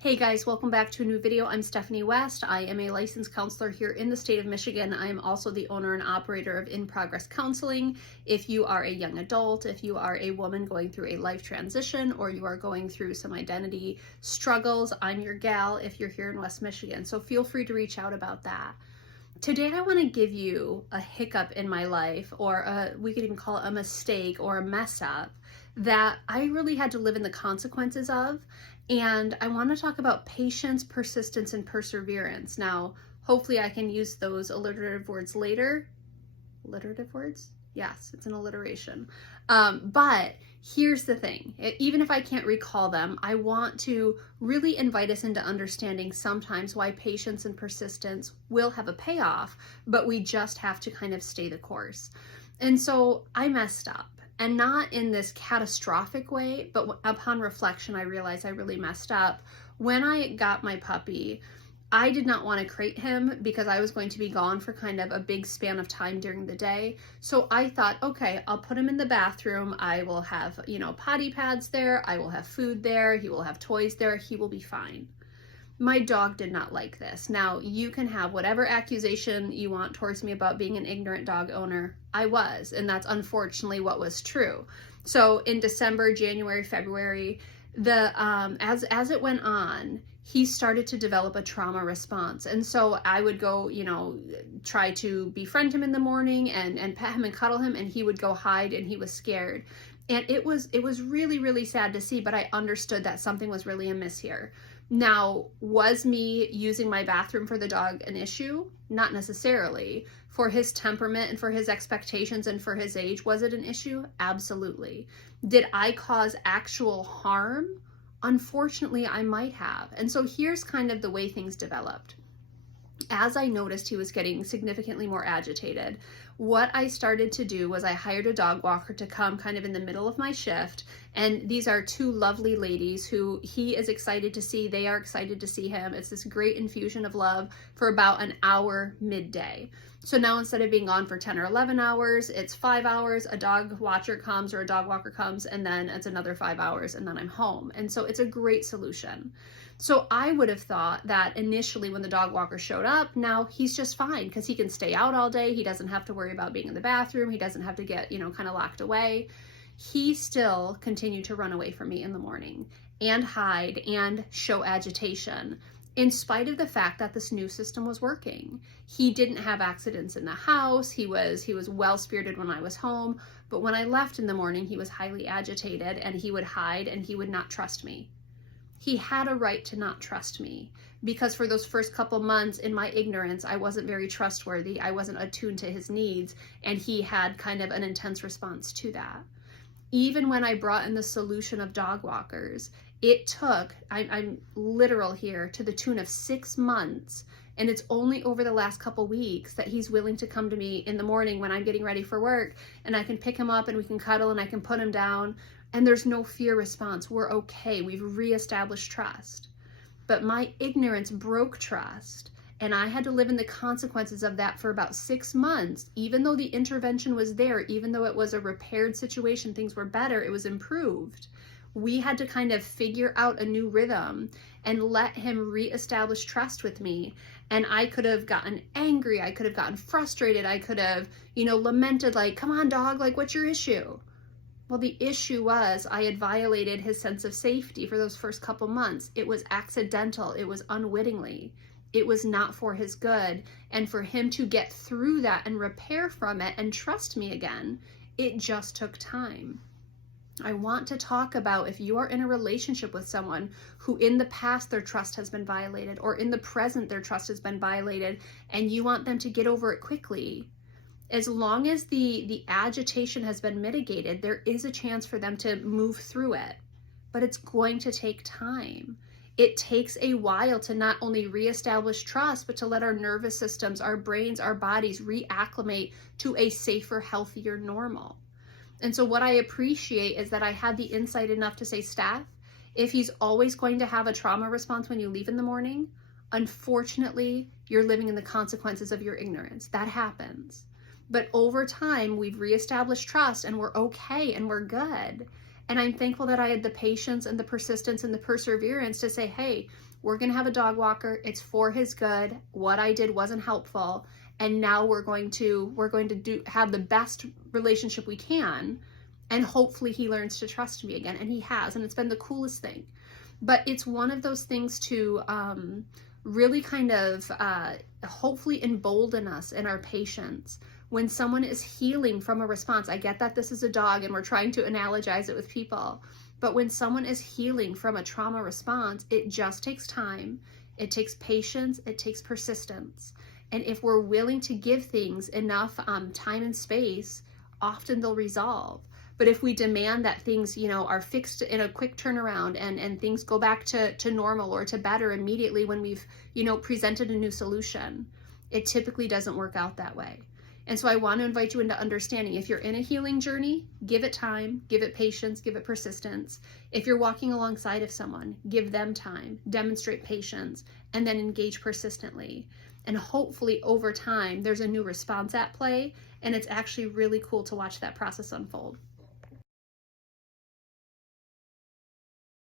Hey guys, welcome back to a new video. I'm Stephanie West. I am a licensed counselor here in the state of Michigan. I am also the owner and operator of In Progress Counseling. If you are a young adult, if you are a woman going through a life transition, or you are going through some identity struggles, I'm your gal if you're here in West Michigan. So feel free to reach out about that. Today I want to give you a hiccup in my life, or we could even call it a mistake or a mess up that I really had to live in the consequences of. And I want to talk about patience, persistence, and perseverance. Now, hopefully I can use those alliterative words later. Alliterative words? Yes, it's an alliteration. But here's the thing. Even if I can't recall them, I want to really invite us into understanding sometimes why patience and persistence will have a payoff, but we just have to kind of stay the course. And so I messed up. And not in this catastrophic way, but upon reflection, I realized I really messed up. When I got my puppy, I did not want to crate him because I was going to be gone for kind of a big span of time during the day. So I thought, okay, I'll put him in the bathroom. I will have, potty pads there. I will have food there. He will have toys there. He will be fine. My dog did not like this. Now, you can have whatever accusation you want towards me about being an ignorant dog owner. I was, and that's unfortunately what was true. So in December, January, February, as it went on, he started to develop a trauma response. And so I would go, try to befriend him in the morning and pet him and cuddle him, and he would go hide and he was scared. And it was really, really sad to see, but I understood that something was really amiss here. Now, was me using my bathroom for the dog an issue? Not necessarily. For his temperament and for his expectations and for his age, was it an issue? Absolutely. Did I cause actual harm? Unfortunately, I might have. And so here's kind of the way things developed. As I noticed he was getting significantly more agitated, what I started to do was I hired a dog walker to come kind of in the middle of my shift. And these are two lovely ladies who he is excited to see. They are excited to see him. It's this great infusion of love for about an hour midday. So now instead of being gone for 10 or 11 hours, it's 5 hours, a dog watcher comes or a dog walker comes, and then it's another 5 hours, and then I'm home. And so it's a great solution. So I would have thought that initially when the dog walker showed up, now he's just fine because he can stay out all day. He doesn't have to worry about being in the bathroom. He doesn't have to get, kind of locked away. He still continued to run away from me in the morning and hide and show agitation in spite of the fact that this new system was working. He didn't have accidents in the house. He was well-spirited when I was home. But when I left in the morning, he was highly agitated and he would hide and he would not trust me. He had a right to not trust me because for those first couple months in my ignorance, I wasn't very trustworthy. I wasn't attuned to his needs, and he had kind of an intense response to that. Even when I brought in the solution of dog walkers, it took, I'm literal here, to the tune of 6 months. And it's only over the last couple weeks that he's willing to come to me in the morning when I'm getting ready for work, and I can pick him up and we can cuddle and I can put him down. And there's no fear response. We're okay. We've reestablished trust. But my ignorance broke trust. And I had to live in the consequences of that for about 6 months. Even though the intervention was there, even though it was a repaired situation, things were better, it was improved. We had to kind of figure out a new rhythm and let him reestablish trust with me. And I could have gotten angry. I could have gotten frustrated. I could have, lamented like, come on, dog, like, what's your issue? Well, the issue was I had violated his sense of safety for those first couple months. It was accidental. It was unwittingly. It was not for his good. And for him to get through that and repair from it and trust me again, it just took time. I want to talk about if you are in a relationship with someone who in the past their trust has been violated, or in the present their trust has been violated, and you want them to get over it quickly. As long as the agitation has been mitigated, there is a chance for them to move through it, but it's going to take time. It takes a while to not only reestablish trust, but to let our nervous systems, our brains, our bodies reacclimate to a safer, healthier normal. And so what I appreciate is that I had the insight enough to say, Steph, if he's always going to have a trauma response when you leave in the morning, unfortunately, you're living in the consequences of your ignorance. That happens. But over time, we've reestablished trust and we're okay and we're good. And I'm thankful that I had the patience and the persistence and the perseverance to say, hey, we're going to have a dog walker. It's for his good. What I did wasn't helpful. And now we're going to have the best relationship we can. And hopefully he learns to trust me again. And he has, and it's been the coolest thing. But it's one of those things to really kind of hopefully embolden us in our patience. When someone is healing from a response, I get that this is a dog and we're trying to analogize it with people, but when someone is healing from a trauma response, it just takes time, it takes patience, it takes persistence. And if we're willing to give things enough time and space, often they'll resolve. But if we demand that things, are fixed in a quick turnaround and things go back to normal or to better immediately when we've, presented a new solution, it typically doesn't work out that way. And so I want to invite you into understanding, if you're in a healing journey, give it time, give it patience, give it persistence. If you're walking alongside of someone, give them time, demonstrate patience, and then engage persistently. And hopefully over time, there's a new response at play, and it's actually really cool to watch that process unfold.